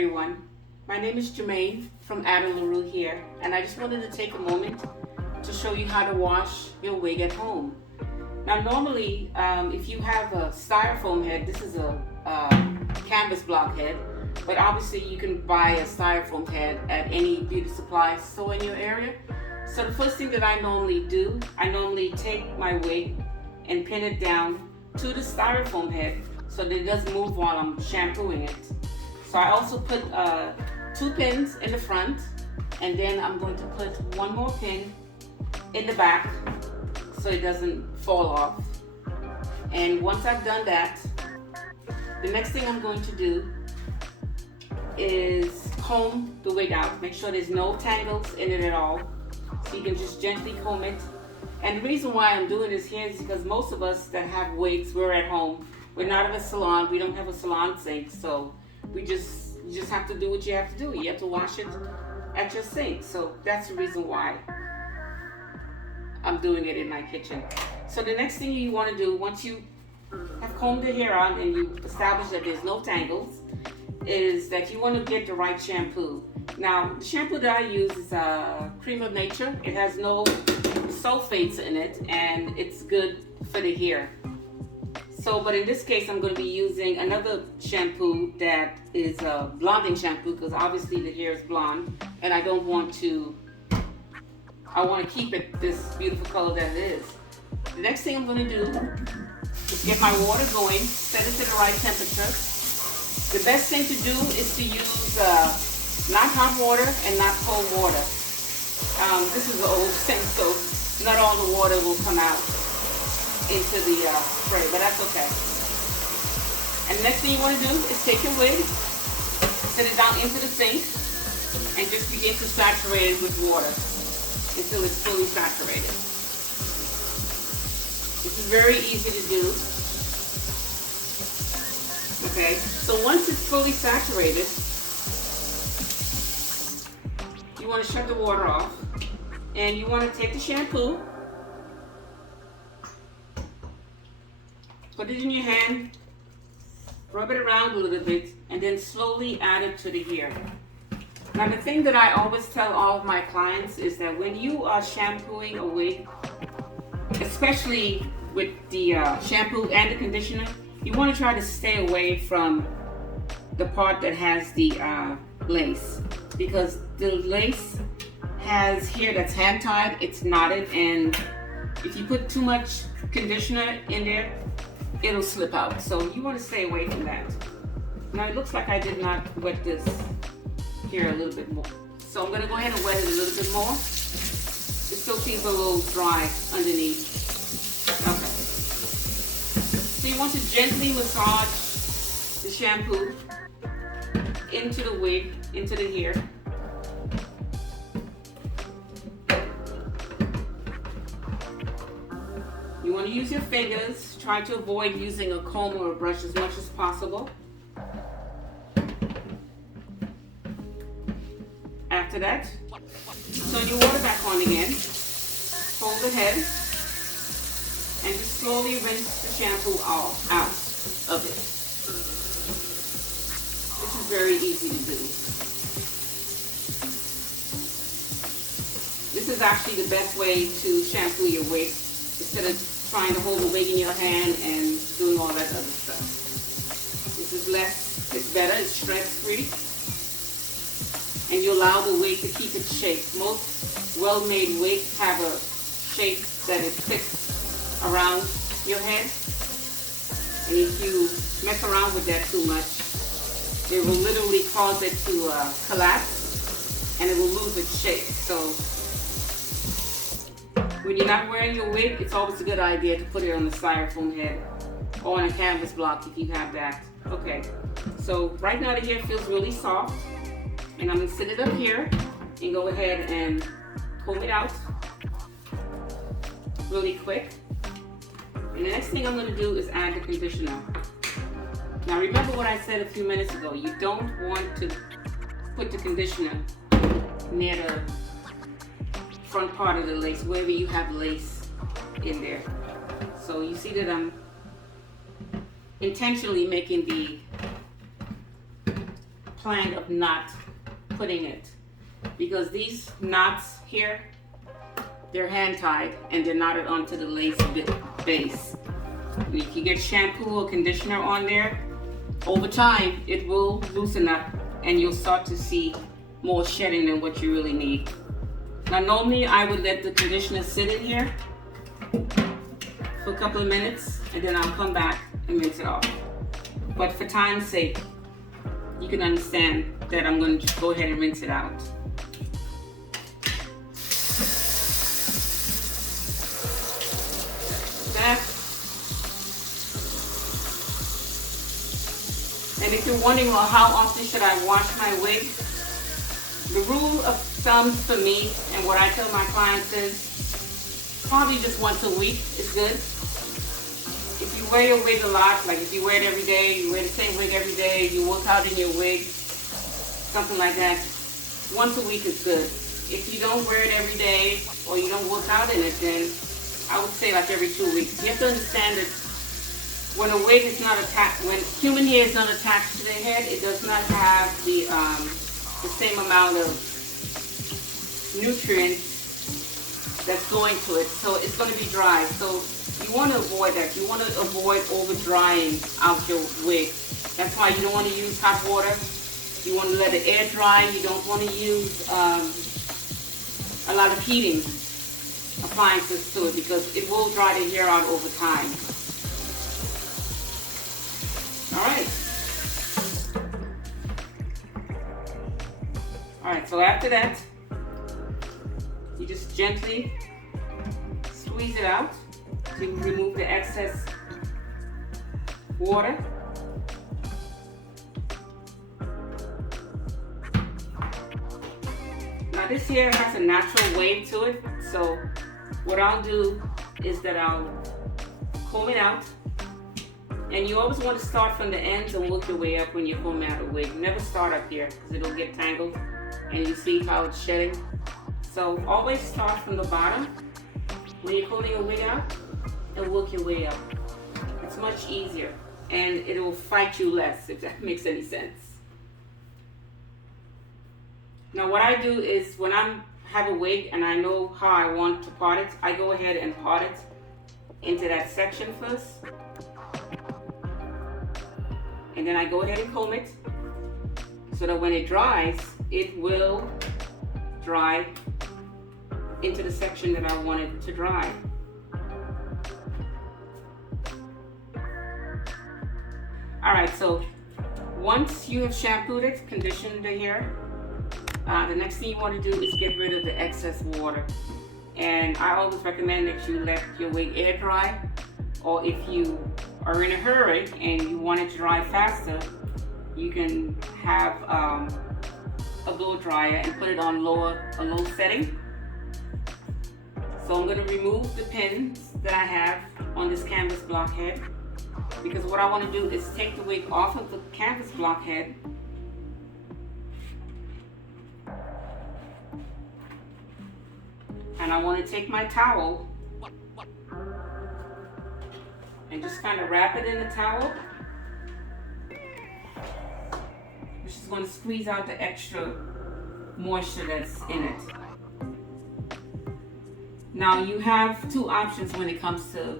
everyone. My name is Jermaine from Adam LaRue here, and I just wanted to take a moment to show you how to wash your wig at home. Now normally, if you have a styrofoam head, this is a canvas block head, but obviously you can buy a styrofoam head at any beauty supply store in your area. So the first thing that I normally do, I normally take my wig and pin it down to the styrofoam head so that it doesn't move while I'm shampooing it. So I also put 2 pins in the front, and then I'm going to put 1 more pin in the back so it doesn't fall off. And once I've done that, the next thing I'm going to do is comb the wig out. Make sure there's no tangles in it at all. So you can just gently comb it. And the reason why I'm doing this here is because most of us that have wigs, we're at home. We're not in a salon. We don't have a salon sink. So you just have to do what you have to do. You have to wash it at your sink. So that's the reason why I'm doing it in my kitchen. So the next thing you want to do, once you have combed the hair out and you establish that there's no tangles, is that you want to get the right shampoo. Now, the shampoo that I use is Cream of Nature. It has no sulfates in it, and it's good for the hair. So, but in this case, I'm going to be using another shampoo that is a blonding shampoo, because obviously the hair is blonde, and I don't want to, I want to keep it this beautiful color that it is. The next thing I'm going to do is get my water going, set it to the right temperature. The best thing to do is to use not hot water and not cold water. This is an old thing, so not all the water will come out into the spray, but that's okay. And the next thing you want to do is take your wig, set it down into the sink, and just begin to saturate it with water until it's fully saturated. This is very easy to do. Okay, so once it's fully saturated, you want to shut the water off, and you want to take the shampoo, put it in your hand, rub it around a little bit, and then slowly add it to the hair. Now the thing that I always tell all of my clients is that when you are shampooing a wig, especially with the shampoo and the conditioner, you want to try to stay away from the part that has the lace, because the lace has hair that's hand tied, it's knotted, and if you put too much conditioner in there, it'll slip out. So you want to stay away from that. Now it looks like I did not wet this here a little bit more. So I'm going to go ahead and wet it a little bit more. It still seems a little dry underneath. Okay. So you want to gently massage the shampoo into the wig, into the hair. You want to use your fingers. Try to avoid using a comb or a brush as much as possible. After that, turn your water back on again. Hold the head and just slowly rinse the shampoo out of it. This is very easy to do. This is actually the best way to shampoo your wig, instead of trying to hold the wig in your hand and doing all that other stuff. This is less, it's better, it's stress-free, and you allow the wig to keep its shape. Most well-made wigs have a shape that is fixed around your head, and if you mess around with that too much, it will literally cause it to collapse, and it will lose its shape. So when you're not wearing your wig, it's always a good idea to put it on the styrofoam head or on a canvas block if you have that. Okay, so right now the hair feels really soft, and I'm going to sit it up here and go ahead and comb it out really quick. And the next thing I'm going to do is add the conditioner. Now remember what I said a few minutes ago, you don't want to put the conditioner near the front part of the lace, wherever you have lace in there. So you see that I'm intentionally making the plan of not putting it, because these knots here, they're hand tied and they're knotted onto the lace base. If you get shampoo or conditioner on there, over time it will loosen up and you'll start to see more shedding than what you really need. Now normally I would let the conditioner sit in here for a couple of minutes and then I'll come back and rinse it off. But for time's sake, you can understand that I'm going to just go ahead and rinse it out. And if you're wondering, well, how often should I wash my wig? The rule of thumb for me and what I tell my clients is probably just once a week is good. If you wear your wig a lot, like if you wear it every day, you wear the same wig every day, you work out in your wig, something like that, once a week is good. If you don't wear it every day or you don't work out in it, then I would say like every 2 weeks. You have to understand that when a wig is not attached, when human hair is not attached to the head, it does not have the same amount of nutrients that's going to it. So it's going to be dry. So you want to avoid that. You want to avoid over drying out your wig. That's why you don't want to use hot water. You want to let it air dry. You don't want to use a lot of heating appliances to it because it will dry the hair out over time. Alright, so after that, you just gently squeeze it out to remove the excess water. Now this hair has a natural wave to it, so what I'll do is that I'll comb it out. And you always want to start from the ends and work your way up when you comb out a wig. Never start up here because it'll get tangled and you see how it's shedding. So always start from the bottom when you're combing your wig out and work your way up. It's much easier and it will fight you less, if that makes any sense. Now what I do is when I have a wig and I know how I want to part it, I go ahead and part it into that section first. And then I go ahead and comb it so that when it dries, it will dry into the section that I want it to dry. Alright, so once you have shampooed it, conditioned the hair, the next thing you want to do is get rid of the excess water. And I always recommend that you let your wig air dry, or if you are in a hurry and you want it to dry faster, you can have a blow dryer and put it on a low setting. So I'm going to remove the pins that I have on this canvas block head, because what I want to do is take the wig off of the canvas block head and I want to take my towel and just kind of wrap it in the towel, which is going to squeeze out the extra moisture that's in it. Now you have two options when it comes to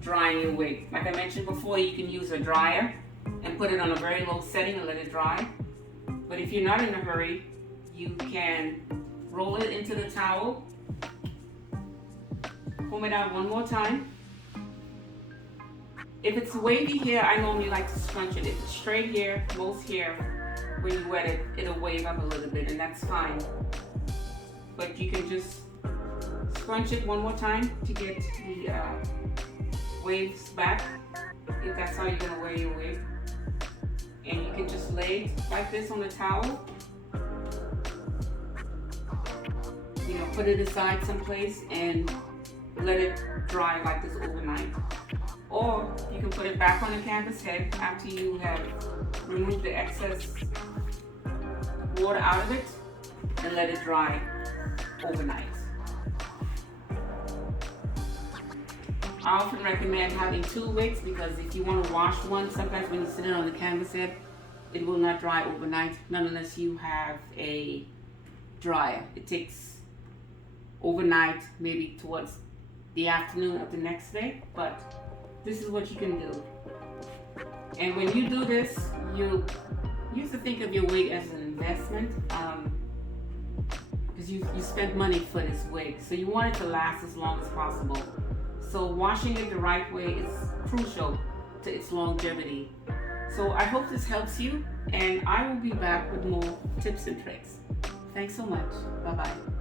drying your wig. Like I mentioned before, you can use a dryer and put it on a very low setting and let it dry. But if you're not in a hurry, you can roll it into the towel, comb it out one more time. If it's wavy hair, I normally like to scrunch it. If it's straight hair, most hair, when you wet it, it'll wave up a little bit, and that's fine. But you can just scrunch it one more time to get the waves back, if that's how you're going to wear your wig. And you can just lay it like this on the towel. You know, put it aside someplace and let it dry like this overnight. Or you can put it back on the canvas head after you have removed the excess water out of it and let it dry overnight. I often recommend having two wigs, because if you want to wash one, sometimes when you sit it on the canvas head, it will not dry overnight, not unless you have a dryer. It takes overnight, maybe towards the afternoon of the next day, but this is what you can do. And when you do this, you have to think of your wig as an investment, because you spent money for this wig, so you want it to last as long as possible. So washing it the right way is crucial to its longevity. So I hope this helps you, and I will be back with more tips and tricks. Thanks so much. Bye-bye.